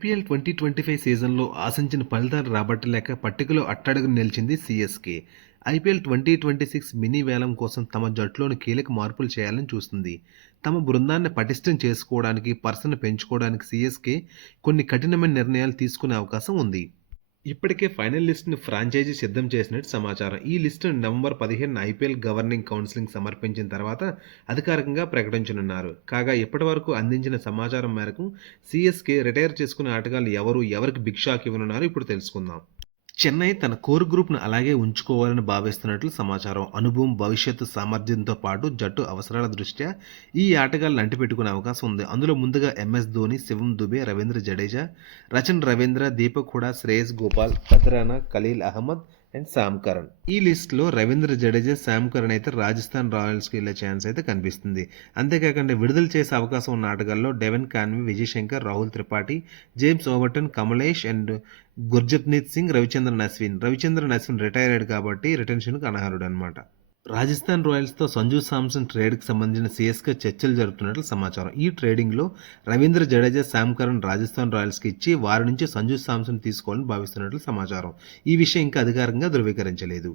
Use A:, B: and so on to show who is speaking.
A: IPL twenty twenty five సీజన్లో ఆశించిన ఫలితాలు రాబట్టలేక పట్టికలో అట్టడుగు నిలిచింది CSK. IPL twenty twenty six mini వేలం కోసం తమ జట్టులోని కీలక మార్పులు చేయాలని చూస్తుంది. తమ బృందాన్ని పటిష్టం చేసుకోవడానికి పర్సన్ పెంచుకోవడానికి సీఎస్కే కొన్ని కఠినమైన నిర్ణయాలు తీసుకునే అవకాశం ఉంది. ఇప్పటికే ఫైనల్ లిస్ట్ని ఫ్రాంచైజీ సిద్ధం చేసినట్టు సమాచారం. ఈ లిస్ట్ నవంబర్ పదిహేను ఐపీఎల్ గవర్నింగ్ కౌన్సిలింగ్ సమర్పించిన తర్వాత అధికారికంగా ప్రకటించనున్నారు. కాగా ఇప్పటి వరకు అందించిన సమాచారం మేరకు సిఎస్కే రిటైర్ చేసుకునే ఆటగాళ్ళు ఎవరు ఎవరికి బిగ్ షాక్ ఇవ్వనున్నారో ఇప్పుడు తెలుసుకుందాం. చెన్నై తన కోర్ గ్రూప్ను అలాగే ఉంచుకోవాలని భావిస్తున్నట్లు సమాచారం. అనుభవం భవిష్యత్తు సామర్థ్యంతో పాటు జట్టు అవసరాల దృష్ట్యా ఈ ఆటగాళ్ళు అంటిపెట్టుకునే అవకాశం ఉంది. అందులో ముందుగా MS Dhoni Shivam Dube Ravindra Jadeja Rachin Ravindra Deepak Hooda Shreyas Gopal కతరానా Khaleel Ahmed and Sam Curran. ఈ లిస్ట్లో రవీంద్ర జడేజా శామ్ కరణ్ అయితే రాజస్థాన్ రాయల్స్కి వెళ్ళే ఛాన్స్ అయితే కనిపిస్తుంది. అంతేకాకుండా విడుదల చేసే అవకాశం ఉన్న ఆటగాల్లో Devon Conway Vijay Shankar Rahul Tripathi James Overton Kamlesh and Gurjapneet Singh Ravichandran Ashwin. Ravichandran Ashwin retired కాబట్టి రిటెన్షన్కి అనర్హుడు అనమాట రాజస్థాన్ రాయల్స్తో సంజు సామ్సన్ ట్రేడ్కి సంబంధించిన సిఎస్కే చర్చలు జరుపుతున్నట్లు సమాచారం. ఈ ట్రేడింగ్లో రవీంద్ర జడేజా శామ్ కరణ్ రాజస్థాన్ రాయల్స్కి ఇచ్చి వారి నుంచి సంజు సామ్సన్ తీసుకోవాలని భావిస్తున్నట్లు సమాచారం. ఈ విషయం ఇంకా అధికారికంగా ధృవీకరించలేదు.